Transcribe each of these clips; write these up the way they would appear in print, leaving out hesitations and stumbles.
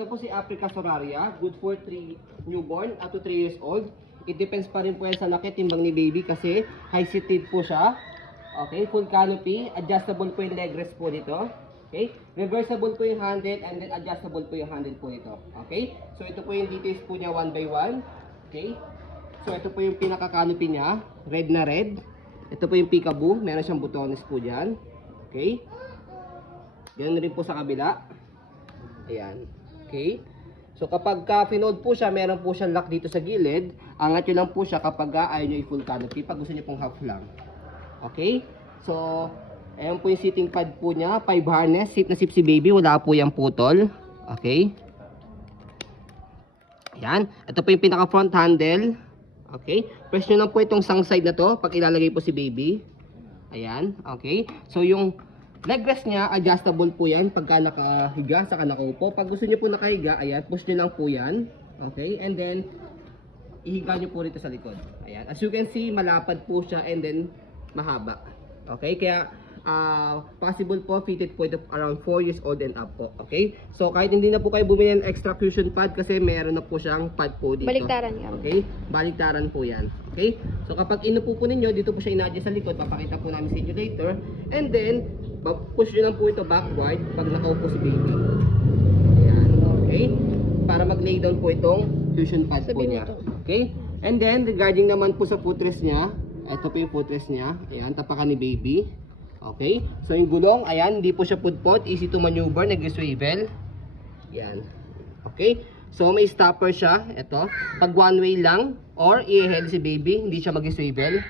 Ito po si Africa Soraria, good for 3 newborn up to 3 years old. It depends pa rin po yan sa laki, timbang ni baby kasi high-seated po siya. Okay, full canopy, adjustable po yung leg rest po dito. Okay, reversible po yung handle and then adjustable po yung handle po ito. Okay, so ito po yung details po niya one by one. Okay, so ito po yung pinaka-canopy niya, red na red. Ito po yung peekaboo, meron siyang butones po dyan. Okay, ganoon rin po sa kabila. Ayan, okay. So kapag pinod po siya, meron po siyang lock dito sa gilid. Angat nyo lang po siya kapag ayaw nyo i-full canopy. Pag gusto nyo pong half lang. Okay? So, ayan po yung seating pad po niya. 5 harness. Seat na sip si baby. Wala po yung putol. Okay? Ayan. Ito po yung pinaka front handle. Okay? Press nyo lang po itong sang side na to pag ilalagay po si baby. Ayan. Okay? So, yung leg rest niya, adjustable po yan pagka nakahiga, saka nakaupo. Pag gusto niyo po nakahiga, ayan, push niyo lang po yan. Okay? And then, ihiga niyo po rito sa likod. Ayan. As you can see, malapad po siya and then, mahaba. Okay? Kaya, possible po, fitted po ito around 4 years old and up po. Okay? So, kahit hindi na po kayo bumili ng extra cushion pad kasi meron na po siyang pad po dito. Baliktaran yan. Okay? Baliktaran po yan. Okay? So, kapag inupo po ninyo, dito po siya inadjust sa likod. Papakita po namin sa inyo later. And then, push nyo lang po ito backward pag nakaupo si baby. Ayan. Okay? Para mag-lay down po itong cushion pad po niya. Okay? And then, regarding naman po sa footrest niya, ito po yung footrest niya. Ayan, tapakan ni baby. Okay? So, yung gulong, ayan, hindi po siya pudpod. Easy to maneuver, nag-swivel. Ayan. Okay? So, may stopper siya. Ito. Pag one way lang, or i-held si baby, hindi siya mag-swivel.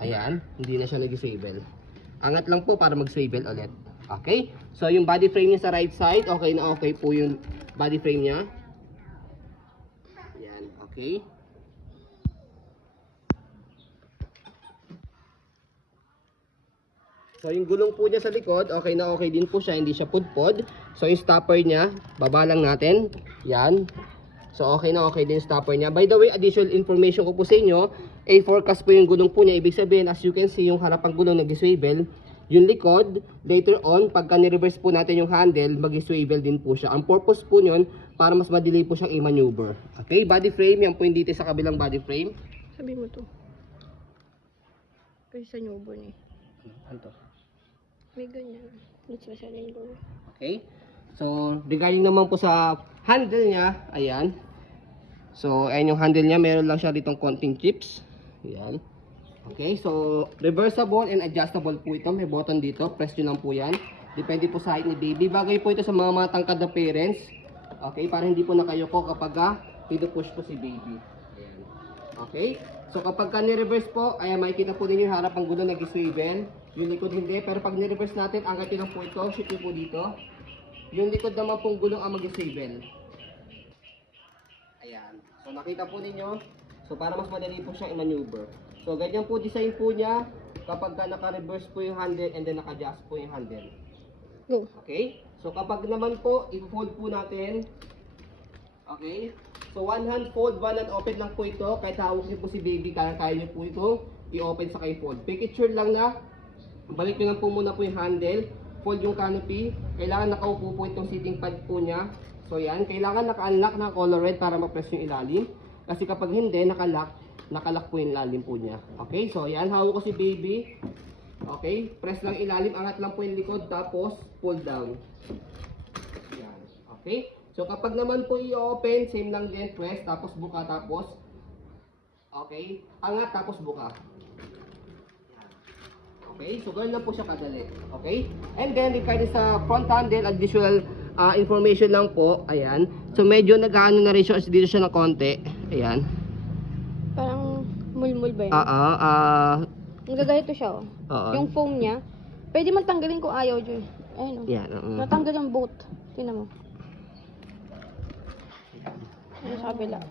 Ayan, hindi na siya nag-swivel. Angat lang po para mag-swivel ulit. Okay? So, yung body frame niya sa right side, okay na okay po yung body frame niya. Ayan, okay. So, yung gulong po niya sa likod, okay na okay din po siya, hindi siya pudpod. So, yung stopper niya, baba lang natin. Yan. So, okay na okay din stopper niya. By the way, additional information ko po sa inyo, forecast po yung gulong po niya. Ibig sabihin, as you can see, yung harapang gulong nag-swivel. Yung likod, later on, pagka ni-reverse po natin yung handle, mag-swivel din po siya. Ang purpose po nyon, para mas madali po siyang i-maneuver. Okay, body frame, yan po yung dito sa kabilang body frame. Sabi mo to. Kasi sa newborn eh. Ano to? May ganyan. Let's sa newborn. Okay, so regarding naman po sa handle niya, ayan. So, ayan yung handle niya, meron lang siya ditong konting chips. Ayan. Okay, so reversible and adjustable po ito. May button dito, press nyo lang po yan. Depende po sa height ni baby. Bagay po ito sa mga matangkad na parents. Okay, para hindi po nakayoko kapag pinupush po si baby. Ayan. Okay, so kapag ni-reverse po, ayan, makikita po ninyo yung harap ang gulo nag-swivel. Yung likod hindi, pero pag ni-reverse natin, angat nyo lang po ito, shoot nyo po dito. Yung likod naman pong gulong ang mag-swivel. Ayan. So nakita po ninyo. So para mas madali po siyang i-maneuver. So ganyan po design po niya kapag naka-reverse po yung handle and then naka-adjust po yung handle. Go. Okay? So kapag naman po, i-fold po natin. Okay? So one hand fold, one hand open lang po ito. Kahit hawak niyo po si baby, kaya niyo po ito i-open sa kay fold. Picture lang na balik nyo lang po muna po yung handle. Fold yung canopy. Kailangan nakaupo po itong seating pad po niya. So yan, kailangan naka-unlock na color red para ma-press yung ilalim. Kasi kapag hindi, naka-lock po yung ilalim po niya. Okay, so yan, hawak ko si baby. Okay, press lang ilalim, angat lang po yung likod, tapos pull down. Yan, okay. So kapag naman po i-open, same lang din, press, tapos buka, tapos okay, angat, tapos buka. Okay, so ganoon lang po siya kadali. Okay? And then, regarding sa front handle, additional information lang po. Ayan. So, medyo nag-ano na rin siya dito siya ng konti. Ayan. Parang mulmul ba yun? Oo. Nagaganito siya oh. Oo. Yung foam niya, pwede man tanggalin kung ayaw dyan. Ayun oh. Yan. Natanggal yung boat. Tingnan mo. Ano sa kabila?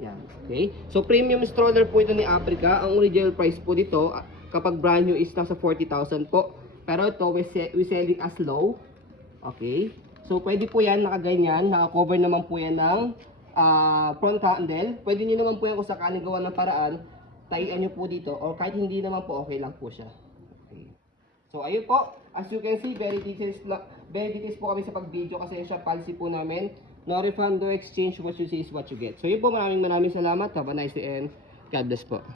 Yan. Okay? So, premium stroller po ito ni Africa. Ang original price po dito, kapag brand new is nasa 40,000 po. Pero ito, we selling as low. Okay? So, pwede po yan, nakaganyan. Naka-cover naman po yan ng front handle. Pwede nyo naman po yan kung sakaling gawa ng paraan. Tayian nyo po dito. Or kahit hindi naman po, okay lang po siya. Okay. So, ayun po. As you can see, very very details po kami sa pag-video kasi siya policy po namin. No refund, no exchange. What you see is what you get. So yun po, maraming salamat. Have a nice day and God bless po.